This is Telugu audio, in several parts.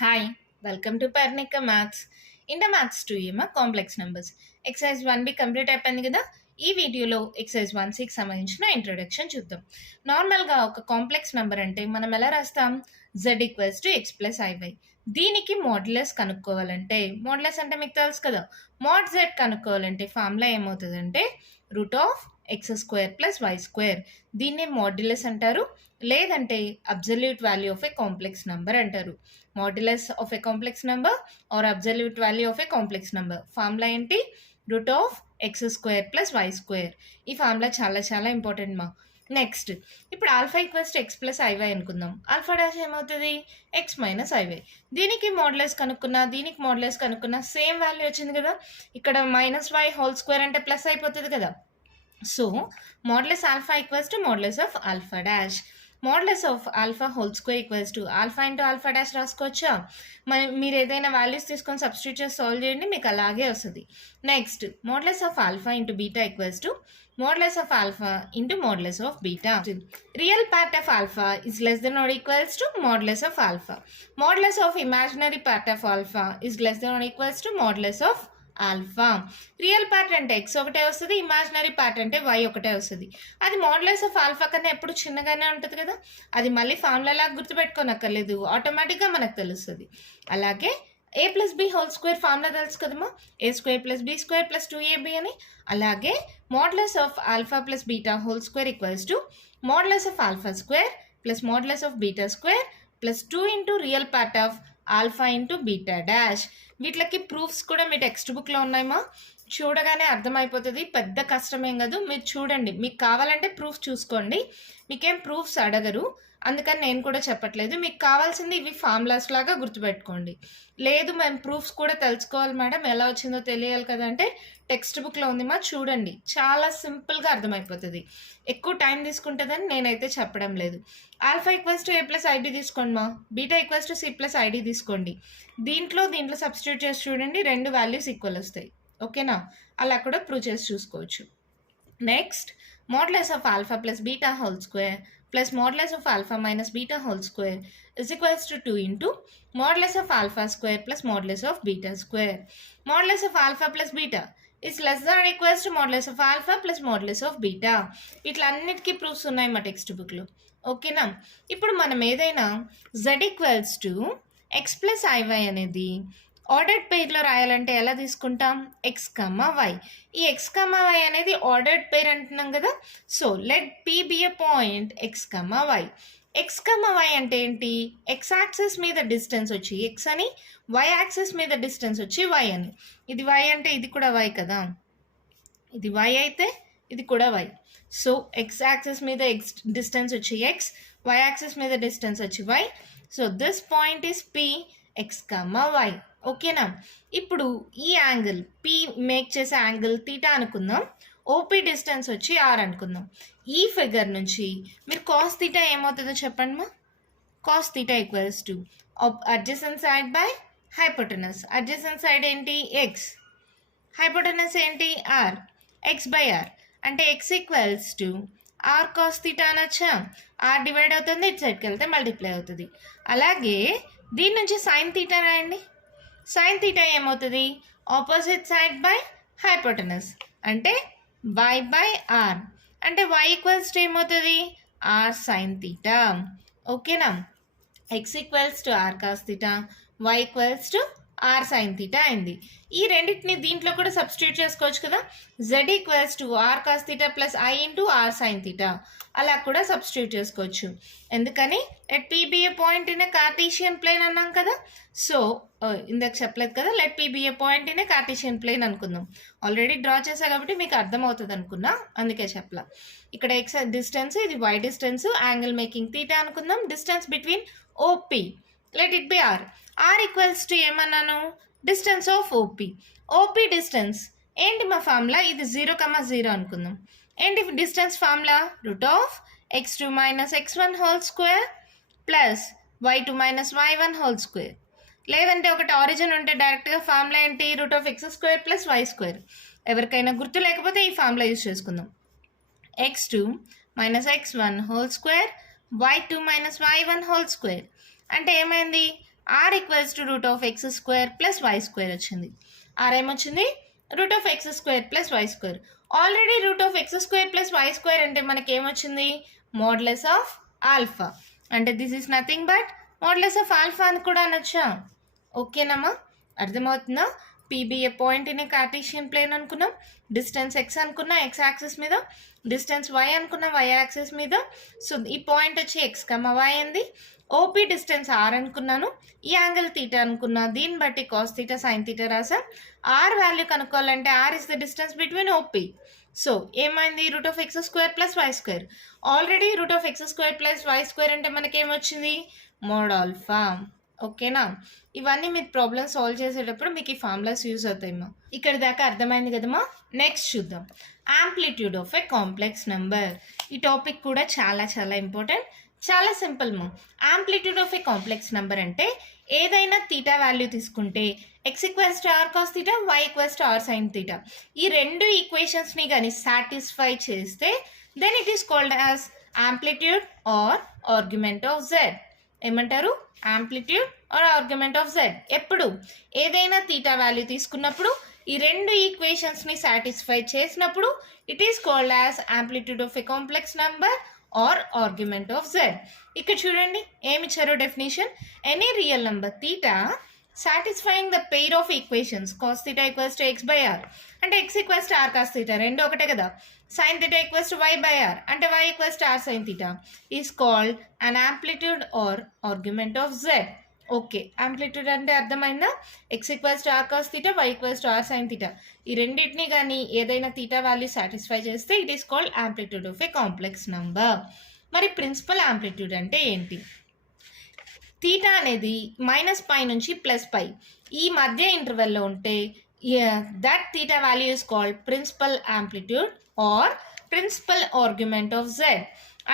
Hi, welcome to Parnika Maths. In the Maths 2 complex numbers exercise 1B complete అయిపోయింది కదా. ఈ వీడియోలో ఎక్సైజ్ 1C సంబంధించిన ఇంట్రొడక్షన్ చూద్దాం. నార్మల్గా ఒక కాంప్లెక్స్ నెంబర్ అంటే మనం ఎలా రాస్తాం? z equals to x plus i y. దీనికి మోడ్యులస్ కనుక్కోవాలంటే, మోడ్యులస్ అంటే మీకు తెలుసు కదా, మోడ్ z కనుక్కోవాలంటే ఫార్ములా ఏమవుతుందంటే root of x square plus y square. దీన్నే మోడ్యులస్ అంటారు, లేదంటే absolute value of a complex number అంటారు. Modulus of a complex number or absolute value of a complex number. Formula ఏంటి? Root of x square plus y square. ఈ ఫార్ములా చాలా చాలా ఇంపార్టెంట్ మా. నెక్స్ట్, ఇప్పుడు alpha equals to x plus i y అనుకుందాం. ఆల్ఫా డాష్ ఏమవుతుంది? X minus i y. దీనికి మోడ్యులస్ కనుక్కున్నా, దీనికి మోడ్యులస్ కనుక్కున్నా సేమ్ వాల్యూ వచ్చింది కదా. ఇక్కడ మైనస్ వై హోల్ స్క్వేర్ అంటే ప్లస్ అయిపోతుంది కదా. So modulus alpha equals to modulus of alpha dash. Modulus of alpha whole square equals to alpha into alpha dash రాసుకోవచ్చా? మీరు ఏదైనా వాల్యూస్ తీసుకొని సబ్స్టిట్యూట్ చేసి సాల్వ్ చేయండి, మీకు అలాగే వస్తుంది. Next, modulus of alpha into beta equals to modulus of alpha into modulus of beta. Real part of alpha is less than or equals to modulus of alpha. Modulus of imaginary part of alpha is less than or equals to modulus of alpha. Real part అంటే ఎక్స్ ఒకటే వస్తుంది, ఇమాజినరీ పార్ట్ అంటే వై ఒకటే వస్తుంది. అది మోడ్యులస్ ఆఫ్ ఆల్ఫా కన్నా ఎప్పుడు చిన్నగానే ఉంటుంది కదా. అది మళ్ళీ ఫార్ములా లాగా గుర్తుపెట్టుకోనక్కర్లేదు, ఆటోమేటిక్గా మనకు తెలుస్తుంది. అలాగే a plus b whole square formula తెలుసు కదమ్మా, a square plus b square plus 2ab అని. అలాగే modulus of alpha plus beta whole square equals to modulus of alpha square plus modulus of beta square plus 2 into real part of alpha into beta dash. వీటికి ప్రూఫ్స్ కూడా మీ టెక్స్ట్ బుక్లో ఉన్నాయమ్మా, చూడగానే అర్థమైపోతుంది, పెద్ద కష్టమేం కాదు. మీరు చూడండి, మీకు కావాలంటే ప్రూఫ్ చూసుకోండి, మీకేం ప్రూఫ్స్ అడగరు, అందుకని నేను కూడా చెప్పట్లేదు. మీకు కావాల్సింది ఇవి ఫార్ములాస్ లాగా గుర్తుపెట్టుకోండి. లేదు మేము ప్రూఫ్స్ కూడా తెలుసుకోవాలి మేడం, ఎలా వచ్చిందో తెలియాలి కదా అంటే టెక్స్ట్ బుక్లో ఉంది మా, చూడండి, చాలా సింపుల్గా అర్థమైపోతుంది. ఎక్కువ టైం తీసుకుంటుందని నేనైతే చెప్పడం లేదు. Alpha equals to a plus ID తీసుకోండి మా, beta equals to c plus ID తీసుకోండి. దీంట్లో సబ్స్టిట్యూట్ చేసి చూడండి, రెండు వాల్యూస్ ఈక్వల్ వస్తాయి. ఓకేనా? అలా కూడా ప్రూవ్ చేసి చూసుకోవచ్చు. Next, modulus of alpha plus beta whole square plus modulus of alpha minus beta whole square is equals to 2 into modulus of alpha square plus modulus of beta square. Modulus of alpha plus beta is less than or equals to modulus of alpha plus modulus of beta. ఇట్లా అన్నిటికీ ప్రూఫ్స్ ఉన్నాయి మా టెక్స్ట్ బుక్లో. ఓకేనా? ఇప్పుడు మనం ఏదైనా z equals to x plus i y అనేది ఆర్డర్డ్ పెయిర్లో రాయాలంటే ఎలా తీసుకుంటాం? X comma y. ఈ ఎక్స్ కమా వై అనేది ఆర్డర్డ్ పెయిర్ అంటున్నాం కదా. So let P be a point x comma y. X comma y అంటే ఏంటి? ఎక్స్ యాక్సిస్ మీద డిస్టెన్స్ వచ్చి ఎక్స్ అని, వై యాక్సిస్ మీద డిస్టెన్స్ వచ్చి వై అని. ఇది వై అంటే ఇది కూడా వై కదా, ఇది వై అయితే ఇది కూడా వై. సో ఎక్స్ యాక్సిస్ మీద ఎక్స్ డిస్టెన్స్ వచ్చి ఎక్స్, వై యాక్సిస్ మీద డిస్టెన్స్ వచ్చి y. So this point is P x comma y. ఓకేనా? ఇప్పుడు ఈ యాంగిల్ పి మేక్ చేసే యాంగిల్ తీటా అనుకుందాం, ఓపీ డిస్టెన్స్ వచ్చి ఆర్ అనుకుందాం. ఈ ఫిగర్ నుంచి మీరు కాస్ తీటా ఏమవుతుందో చెప్పండి మా. Cos theta equals to adjacent side by hypotenuse. Adjacent side ఏంటి? ఎక్స్, హైపోటెనస్ ఏంటి? ఆర్. ఎక్స్ బై ఆర్ అంటే x equals to r cos theta అనొచ్చా. ఆర్ డివైడ్ అవుతుంది, ఇటు సైడ్కి వెళ్తే మల్టిప్లై అవుతుంది. అలాగే దీని నుంచి సైన్ తీటా రాయండి. సైన్ తీటా ఏమవుతుంది? ఆపోజిట్ సైడ్ బై హైపోటెనస్ అంటే వై బై ఆర్. అంటే వై ఈక్వల్స్ టు ఏమవుతుంది? R sine theta. ఓకేనా? X equals to r cos theta, y equals to r sine theta అయింది. ఈ రెండింటిని దీంట్లో కూడా సబ్స్టిట్యూట్ చేసుకోవచ్చు కదా. Z equals to r cos theta plus i into r sine theta, అలా కూడా సబ్స్టిట్యూట్ చేసుకోవచ్చు. ఎందుకని? Let P be a point in a Cartesian plane అన్నాం కదా. సో ఇందాక చెప్పలేదు కదా, let P be a point in a Cartesian plane అనుకుందాం. ఆల్రెడీ డ్రా చేసా కాబట్టి మీకు అర్థమవుతుంది అనుకున్నా, అందుకే చెప్పలా. ఇక్కడ ఎక్స్ డిస్టెన్స్, ఇది why distance, angle making theta అనుకుందాం. Distance between OP, let it be r. R equals to ఏమన్నాను? Distance of OP. OP distance ఏంటి మా ఫార్ములా? ఇది 0,0 అనుకుందాం. ఏంటి distance formula? Root of x2 minus x1 whole square plus y2 minus y1 whole square. లేదంటే ఒకటి ఆరిజిన్ ఉంటే డైరెక్ట్గా ఫార్ములా ఏంటి? Root of x square plus y square. ఎవరికైనా గుర్తు లేకపోతే ఈ ఫార్ములా యూజ్ చేసుకుందాం. x2 minus x1 whole square y2 minus y1 whole square అంటే ఏమైంది? R equals to root of x square plus y square వచ్చింది. ఆర్ ఏమొచ్చింది? Root of x square plus y square. Already root of x square plus y square అంటే మనకి ఏమొచ్చింది? Modulus of alpha. అంటే this is nothing but modulus of alpha అని కూడా అనొచ్చా? ఓకేనమ్మా, అర్థమవుతుందా? P be a point in Cartesian plane అనుకున్నాం, డిస్టెన్స్ ఎక్స్ అనుకున్నా ఎక్స్ యాక్సిస్ మీద, డిస్టెన్స్ వై అనుకున్నా వై యాక్సిస్ మీద. సో ఈ పాయింట్ వచ్చి ఎక్స్ కమ వై అంది. ఓపీ డిస్టెన్స్ ఆర్ అనుకున్నాను, ఈ యాంగిల్ తీటా అనుకున్నా, దీన్ని బట్టి కాస్ తీటా సైన్ తీటా రాసాం. ఆర్ వాల్యూ కనుక్కోవాలంటే r is the distance between OP. So ఏమైంది? Root of x square plus y square. Already root of x square plus y square అంటే మనకి ఏమొచ్చింది? Mod alpha. ఓకేనా? ఇవన్నీ మీరు ప్రాబ్లమ్ సాల్వ్ చేసేటప్పుడు మీకు ఈ ఫార్ములాస్ యూజ్ అవుతాయమ్మా. ఇక్కడ దాకా అర్థమైంది కదమ్మా. నెక్స్ట్ చూద్దాం, amplitude of a complex number. ఈ టాపిక్ కూడా చాలా చాలా ఇంపార్టెంట్. చాలా సింపుల్ మా. Amplitude of a complex number అంటే ఏదైనా తీటా వాల్యూ తీసుకుంటే x equals to r cos theta, y equals to r sine theta, ఈ రెండు ఈక్వేషన్స్ని కానీ సాటిస్ఫై చేస్తే then it is called as amplitude or argument of z. ఏమంటారు? Amplitude or argument of z. ఎప్పుడు? ఏదైనా తీటా వాల్యూ తీసుకున్నప్పుడు ఈ రెండు ఈక్వేషన్స్ని సాటిస్ఫై చేసినప్పుడు it is called as amplitude of a complex number or argument of z. ఇక్కడ చూడండి ఏమి ఇచ్చారో definition. Any real number theta satisfying the pair of equations cos theta equals to x by r అంటే x equals to r cos theta, రెండు ఒకటే కదా. Sine theta equals to y by r అంటే y equals to r sine theta is called an amplitude or argument of z. Okay, amplitude అంటే అర్థమైందా? X equals to r cos theta, y equals to r sine theta, ఈ రెండింటిని కానీ ఏదైనా తీటా వాల్యూ సాటిస్ఫై చేస్తే it is called amplitude of a complex number. మరి ప్రిన్సిపల్ యాంప్లిట్యూడ్ అంటే ఏంటి? తీటా అనేది మైనస్ పై నుంచి ప్లస్ పై ఈ మధ్య ఇంటర్వెల్లో ఉంటే that theta value is called principal amplitude or principal argument of z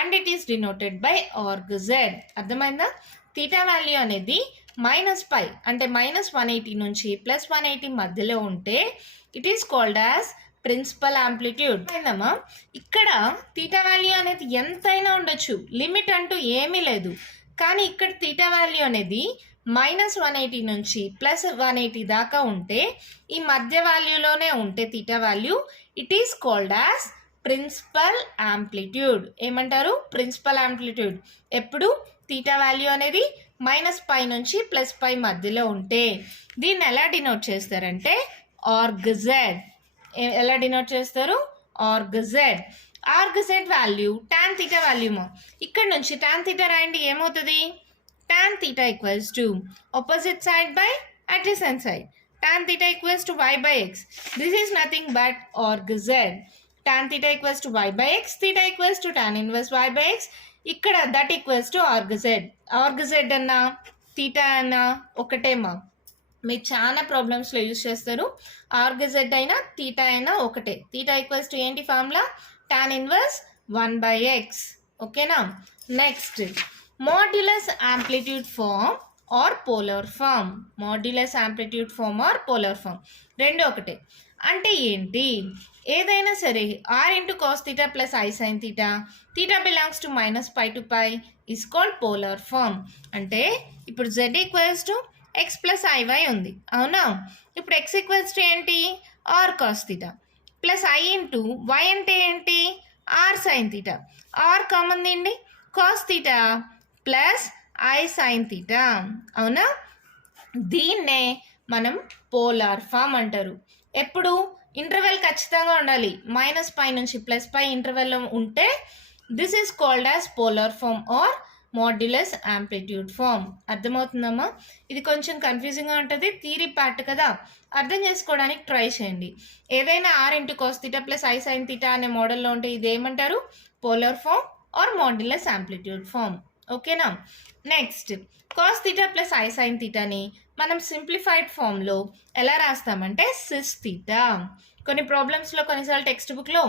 and it is denoted by arg z. అర్థమైందా? తీటా వాల్యూ అనేది మైనస్ పై అంటే -180 నుంచి +180 మధ్యలో ఉంటే it is called as principal amplitude. అయిందమ్మా? ఇక్కడ తీటా వాల్యూ అనేది ఎంతైనా ఉండొచ్చు, లిమిట్ అంటూ ఏమీ లేదు. కానీ ఇక్కడ తీటా వాల్యూ అనేది -180 నుంచి +180 దాకా ఉంటే ఈ మధ్య వాల్యూలోనే ఉంటే theta value it is called as principal amplitude. ఏమంటారు? Principal amplitude. ఎప్పుడు? తీటా వాల్యూ అనేది -π నుంచి +π మధ్యలో ఉంటే. దీన్ని ఎలా డినోట్ చేస్తారంటే ఆర్గ్ జెడ్. ఎలా డినోట్ చేస్తారు? Arg z. Arg z value tan theta వాల్యూమో. ఇక్కడ నుంచి టాన్ తీటా రాయండి, ఏమవుతుంది? Tan theta equals to opposite side by adjacent side. Tan theta equals to y by x. This is nothing but arg z. Tan theta equals to y by x, theta equals to tan inverse y by x. ఇక్కడ that equals to arg z. Arg z అన్నా తీటా అన్నా ఒకటేమా. మీరు చాలా ప్రాబ్లమ్స్లో యూజ్ చేస్తారు. ఆర్గ్ జెడ్ అయినా తీటా అయినా ఒకటే. తీటా ఈక్వల్స్ టు ఏంటి ఫార్ములా? Tan inverse 1/x. ఓకేనా? Next modulus amplitude form or polar form. Modulus amplitude form or polar form రెండు ఒకటే. అంటే ఏంటి? ఏదైనా సరే r into cos theta plus i sine theta, theta belongs to -π to π is called polar form. అంటే ఇప్పుడు z equals to x plus i y ఉంది, అవునా? ఇప్పుడు x ఈక్వల్స్ టు ఏంటి? R cos theta plus i into y అంటే ఏంటి? R sine theta. R common తీయండి, cos theta plus i sine theta, అవునా? దీన్నే మనం పోలార్ ఫామ్ అంటారు. ఎప్పుడు? ఇంటర్వెల్ ఖచ్చితంగా ఉండాలి. -π నుంచి +π ఇంటర్వెల్లో ఉంటే this is called as polar form or modulus amplitude form. అర్థమవుతుందమ్మా? ఇది కొంచెం కన్ఫ్యూజింగ్గా ఉంటుంది, థియరీ పార్ట్ కదా, అర్థం చేసుకోవడానికి ట్రై చేయండి. ఏదైనా r into cos theta plus i sine theta అనే మోడల్లో ఉంటే ఇది ఏమంటారు? Polar form or modulus amplitude form. ఓకేనా? Next cos theta plus i sine తీటాని మనం సింప్లిఫైడ్ ఫామ్లో ఎలా రాస్తామంటే సిస్ తీటా. కొన్ని ప్రాబ్లమ్స్లో కొన్నిసార్లు టెక్స్ట్ బుక్లో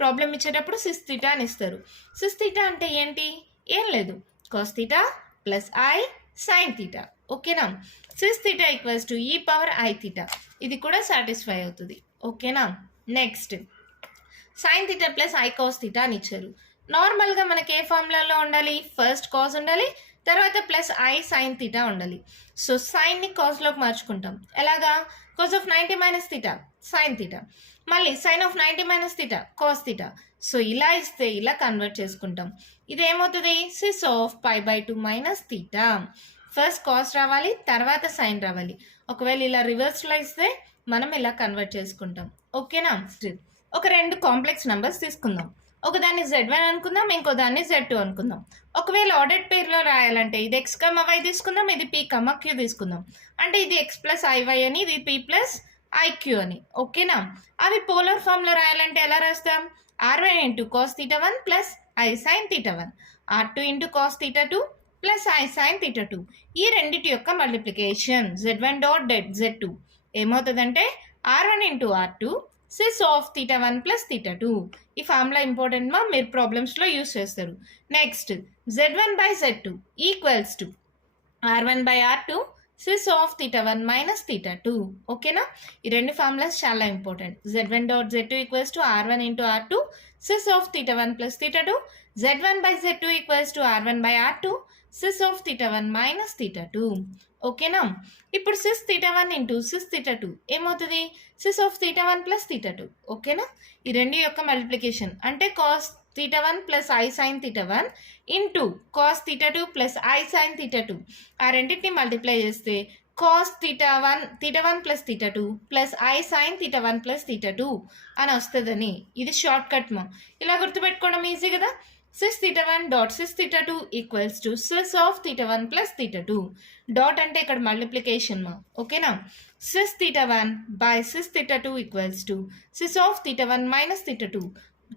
ప్రాబ్లమ్ ఇచ్చేటప్పుడు సిస్ తీటా అని ఇస్తారు. సిస్ తీటా అంటే ఏంటి? ఏం లేదు, cos theta plus i sine theta. ఓకేనా? Cis theta equals to e⁻i theta. ఇది కూడా సాటిస్ఫై అవుతుంది. ఓకేనా? Next sine theta plus i cos theta అని ఇచ్చారు. నార్మల్గా మనకి ఏ ఫార్ములాలో ఉండాలి? ఫస్ట్ కాస్ ఉండాలి, తర్వాత ప్లస్ ఐ సైన్ థీటా ఉండాలి. సో సైన్ని కాస్లోకి మార్చుకుంటాం. ఎలాగా? Cos of 90 minus theta sine theta, మళ్ళీ sine of 90 minus theta cos theta. So ఇలా ఇస్తే ఇలా కన్వర్ట్ చేసుకుంటాం. ఇది ఏమవుతుంది? Cis of π/2 minus theta. First cos రావాలి, తర్వాత సైన్ రావాలి. ఒకవేళ ఇలా రివర్స్లో ఇస్తే మనం ఇలా కన్వర్ట్ చేసుకుంటాం. ఓకేనా? ఒక రెండు కాంప్లెక్స్ నెంబర్స్ తీసుకుందాం. ఒకదాన్ని Z1 అనుకుందాం, ఇంకో దాన్ని Z2 అనుకుందాం. ఒకవేళ ఆర్డర్డ్ పేర్లో రాయాలంటే ఇది x, y తీసుకుందాం, ఇది p, q తీసుకుందాం. అంటే ఇది x ప్లస్ iy అని, ఇది p ప్లస్ iq అని. ఓకేనా? అవి పోలార్ ఫామ్లో రాయాలంటే ఎలా రాస్తాం? r1 into cos theta 1 plus i sine theta 1, r2 into cos theta 2 plus i sine theta 2. ఈ రెండింటి యొక్క మల్టిప్లికేషన్ Z1 డాట్ Z2 ఏమవుతుందంటే r1 into r2 cis of theta 1 plus theta 2. ఈ ఫార్ములా ఇంపార్టెంట్ మా, మీరు ప్రాబ్లమ్స్లో యూస్ చేస్తారు. Next Z1 by Z2 equals to r1 by r2 cis of theta 1 minus theta 2. ఓకేనా? ఈ రెండు ఫార్ములాస్ చాలా important. Z1 dot Z2 equals to r1 into r2 cis of theta 1 plus theta 2. Z1 by Z2 equals to r1 by r2 cis of theta 1 minus theta 2. ఓకేనా? ఇప్పుడు cis theta 1 into cis theta 2 ఏమవుతుంది? Cis of theta 1 plus theta 2. ఓకేనా? ఈ రెండు యొక్క మల్టిప్లికేషన్ అంటే cos theta 1 plus i sine theta 1 into cos theta 2 plus i sine theta 2. ఆ రెండింటిని మల్టిప్లై చేస్తే cos theta 1 plus theta 2 plus i sine theta 1 plus theta 2 అని వస్తుందని. ఇది షార్ట్ కట్ మా. ఇలా గుర్తుపెట్టుకోవడం ఈజీ కదా. Cis theta 1 dot cis theta 2 equals to cis of theta 1 plus theta 2. Dot అంటే ఇక్కడ మల్టిప్లికేషన్ మా. ఓకేనా? Cis theta 1 by cis theta 2 equals to cis of theta 1 minus theta 2.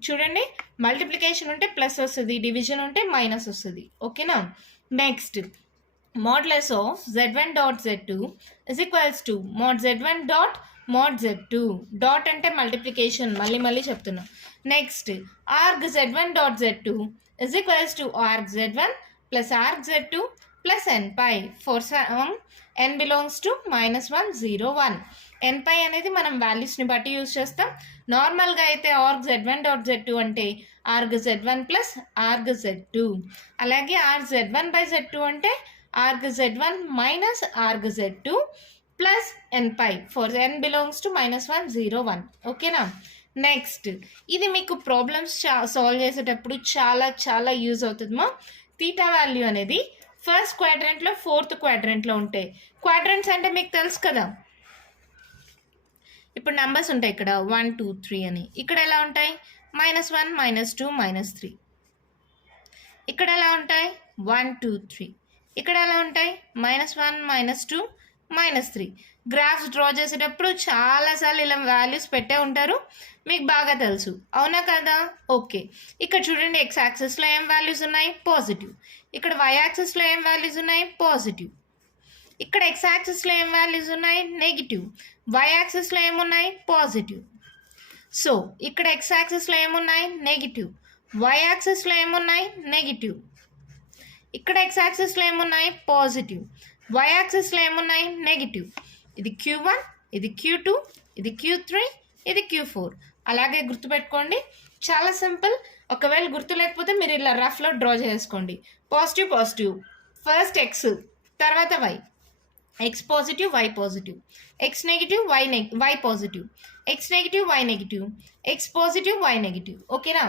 చూడండి, మల్టిప్లికేషన్ ఉంటే ప్లస్ వస్తుంది, డివిజన్ ఉంటే మైనస్ వస్తుంది. ఓకేనా? Next modulus of Z1 dot Z2 is equals to mod Z1 dot mod Z2. Dot అంటే మల్టిప్లికేషన్, మళ్ళీ చెప్తున్నా. Next arg Z1 dot Z2 is equals to arg Z1 plus arg Z2 plus n pi for some n belongs to -1 0 1. n pi అనేది మనం వాల్యూస్ని బట్టి యూజ్ చేస్తాం. నార్మల్గా అయితే ఆర్గ్ Z1 డాట్ Z2 అంటే arg Z1 plus arg Z2. అలాగే ఆర్గ్ Z1 బై Z2 అంటే arg Z1 minus arg Z2 plus n pi for n belongs to -1 0 1. ఓకేనా? నెక్స్ట్ ఇది మీకు ప్రాబ్లమ్స్ సాల్వ్ చేసేటప్పుడు చాలా యూజ్ అవుతుంది మా. థీటా వాల్యూ అనేది ఫస్ట్ క్వాడ్రంట్లో, ఫోర్త్ క్వాడ్రంట్లో ఉంటాయి. క్వాడ్రంట్స్ అంటే మీకు తెలుసు కదా. ఇప్పుడు నంబర్స్ ఉంటాయి ఇక్కడ 1 2 3 అని. ఇక్కడ ఎలా ఉంటాయి? -1 -2 -3. ఇక్కడ ఎలా ఉంటాయి? 1 2 3. ఇక్కడ ఎలా ఉంటాయి? -1 -2 -3. గ్రాఫ్స్ డ్రా చేసేటప్పుడు చాలాసార్లు ఇలా వాల్యూస్ పెట్టే ఉంటారు, మీకు బాగా తెలుసు. అవునా కదా? ఓకే. ఇక్కడ చూడండి, ఎక్స్ యాక్సిస్లో ఏం వాల్యూస్ ఉన్నాయి? పాజిటివ్. ఇక్కడ వై యాక్సిస్లో ఏం వాల్యూస్ ఉన్నాయి? పాజిటివ్. ఇక్కడ ఎక్స్ యాక్సిస్లో ఏం వాల్యూస్ ఉన్నాయి? నెగిటివ్. వై యాక్సిస్లో ఏమున్నాయి? పాజిటివ్. సో ఇక్కడ ఎక్స్ యాక్సిస్లో ఏమున్నాయి? నెగిటివ్. వై యాక్సిస్లో ఏమున్నాయి? నెగిటివ్. ఇక్కడ ఎక్స్ యాక్సిస్లో ఏమున్నాయి? పాజిటివ్. వై యాక్సిస్లో ఏమున్నాయి? నెగిటివ్. ఇది Q1, ఇది Q2, ఇది Q3, ఇది Q4. అలాగే గుర్తుపెట్టుకోండి, చాలా సింపుల్. ఒకవేళ గుర్తు లేకపోతే మీరు ఇలా రఫ్లో డ్రా చేసుకోండి. పాజిటివ్ ఫస్ట్ ఎక్స్, తర్వాత y. X positive, y positive. X negative, y positive. X negative, y negative. X positive, y negative. ఓకేనా?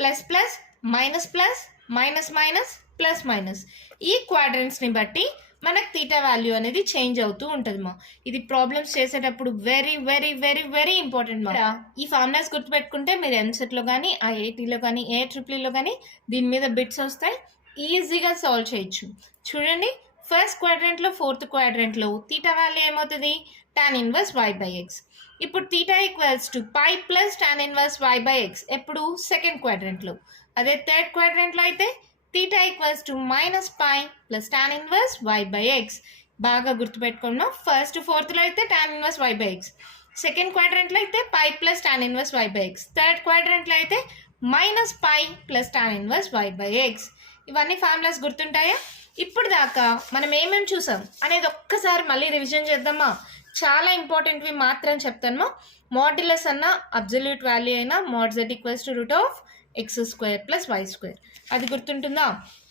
Plus plus minus plus minus minus plus minus. ఈ క్వాడ్రంట్స్ని బట్టి మనకు థీటా వాల్యూ అనేది చేంజ్ అవుతూ ఉంటుంది మా. ఇది ప్రాబ్లమ్స్ చేసేటప్పుడు very very very very important మా. ఈ ఫార్ములాస్ గుర్తుపెట్టుకుంటే మీరు ఎంసెట్లో కానీ, ఐఐటీలో కానీ, AIEEEలో కానీ దీని మీద బిట్స్ వస్తాయి, ఈజీగా సాల్వ్ చేయొచ్చు. చూడండి, ఫస్ట్ క్వాడ్రంట్లో, ఫోర్త్ క్వాడ్రంట్లో థీటా వాల్యూ ఏమవుతుంది? tan inverse y by x. ఇప్పుడు theta equals to pi plus tan inverse y by x ఎప్పుడు? సెకండ్ క్వాడ్రంట్లో. అదే థర్డ్ క్వాడ్రంట్లో అయితే theta equals to minus pi plus tan inverse y by x. బాగా గుర్తుపెట్టుకున్నాం. ఫస్ట్ ఫోర్త్లో అయితే tan inverse y by x, second క్వాడ్రంట్లో అయితే pi plus tan inverse y by x, third క్వాడ్రంట్లో అయితే minus pi plus tan inverse y by X. ఇవన్నీ ఫార్ములాస్ గుర్తుంటాయా? ఇప్పుడు దాకా మనం ఏమేమి చూసాం అనేది ఒక్కసారి మళ్ళీ రివిజన్ చేద్దామా? చాలా ఇంపార్టెంట్వి మాత్రం చెప్తాను. మాడ్యులస్ అన్న అబ్జల్యూట్ వాల్యూ అయినా mod z equals to root of x² plus y². అది గుర్తుంటుందా?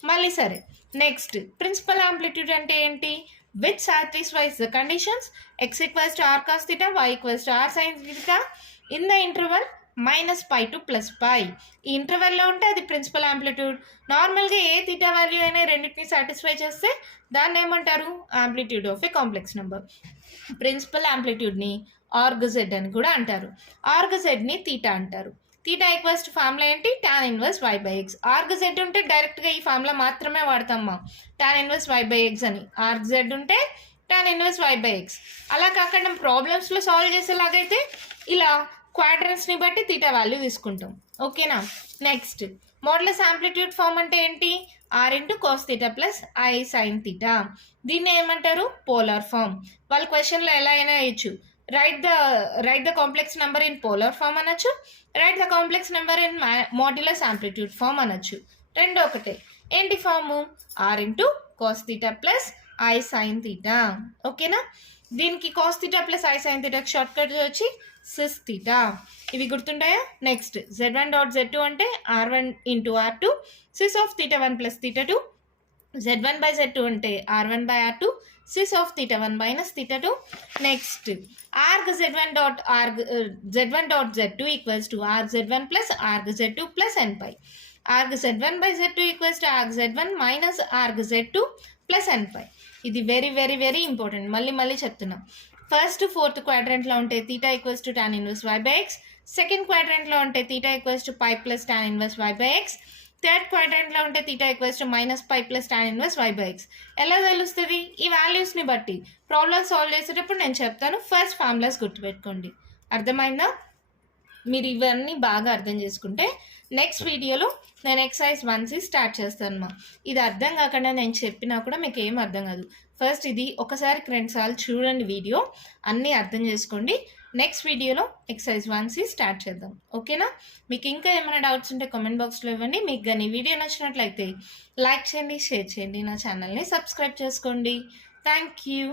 మళ్ళీ సరే, నెక్స్ట్ ప్రిన్సిపల్ ఆంప్లిట్యూడ్ అంటే ఏంటి? Which satisfies the conditions x equals to r cos theta, y equals to r sine theta in the interval -π to +π. ఈ ఇంటర్వెల్లో ఉంటే అది ప్రిన్సిపల్ ఆంప్లిట్యూడ్. నార్మల్గా ఏ థీటా వాల్యూ అయినా రెండింటిని సాటిస్ఫై చేస్తే దాన్ని ఏమంటారు? Amplitude of a complex number. Principal ఆంప్లిట్యూడ్ని ఆర్గ్ జెడ్ అని కూడా అంటారు. ఆర్గ్ జెడ్ని థీటా అంటారు. థీటా ఈక్వల్స్ టు ఫార్ములా ఏంటి? Tan inverse y/x. Arg z ఉంటే డైరెక్ట్గా ఈ ఫార్ములా మాత్రమే వాడతామా, టాన్ ఇన్వర్స్ y/x అని. ఆర్గ్ జెడ్ ఉంటే టాన్ ఇన్వర్స్ y/x. అలా కాకుండా ప్రాబ్లమ్స్లో సాల్వ్ చేసేలాగైతే ఇలా క్వాడ్రన్స్ని బట్టి థీటా వాల్యూ తీసుకుంటాం. ఓకేనా? నెక్స్ట్ మోడ్యులస్ ఆంప్లిట్యూడ్ ఫార్మ్ అంటే ఏంటి? r into cos theta plus i sine theta. దీన్ని ఏమంటారు? Polar form. వాళ్ళ క్వశ్చన్లో ఎలా అయినా ఇచ్చు. Write the complex number in polar form అనొచ్చు, write the complex number in modulus amplitude form అనొచ్చు. రెండు ఒకటే. ఏంటి form? r into cos theta plus i sine theta. ఓకేనా? దీనికి cos theta plus i sine థీటాకి షార్ట్ కట్ వచ్చి సిస్ థీటా. ఇవి గుర్తుంటాయా? నెక్స్ట్ z1 డాట్ z2 అంటే r1 into r2 cis of theta 1 plus theta 2. z1 by z2 అంటే r1 by r2 cis of theta 1 minus theta 2. Next arg z1 dot z2 equals to arg z1 plus arg z2 plus nπ. arg z1 by z2 equals to arg z1 minus arg z2 plus nπ. ఇది వెరీ వెరీ వెరీ ఇంపార్టెంట్. మళ్ళీ చెప్తున్నాం. ఫస్ట్ ఫోర్త్ క్వాడ్రంట్లో ఉంటే theta equals to tan inverse y/x. Second క్వాడ్రంట్లో ఉంటే theta equals to π plus tan inverse y/x. Third క్వాడ్రంట్లో ఉంటే theta equals to -π plus tan inverse y/x. ఎలా తెలుస్తుంది? ఈ వాల్యూస్ని బట్టి ప్రాబ్లమ్ సాల్వ్ చేసేటప్పుడు నేను చెప్తాను. ఫస్ట్ ఫార్ములాస్ గుర్తుపెట్టుకోండి. అర్థమైందా? మీరు ఇవన్నీ బాగా అర్థం చేసుకుంటే నెక్స్ట్ వీడియోలో నేను ఎక్సర్సైజ్ 1C స్టార్ట్ చేస్తాను. ఇది అర్థం కాకుండా నేను చెప్పినా కూడా మీకు ఏం అర్థం కాదు. ఫస్ట్ ఇది ఒకసారి 2 సార్లు చూడండి, వీడియో అన్నీ అర్థం చేసుకోండి. నెక్స్ట్ వీడియోలో ఎక్సర్సైజ్ 1C స్టార్ట్ చేద్దాం. ఓకేనా? మీకు ఇంకా ఏమైనా డౌట్స్ ఉంటే కామెంట్ బాక్స్లో ఇవ్వండి. మీకు కానీ వీడియో నచ్చినట్లయితే లైక్ చేయండి, షేర్ చేయండి, నా ఛానల్ని సబ్స్క్రైబ్ చేసుకోండి. Thank you.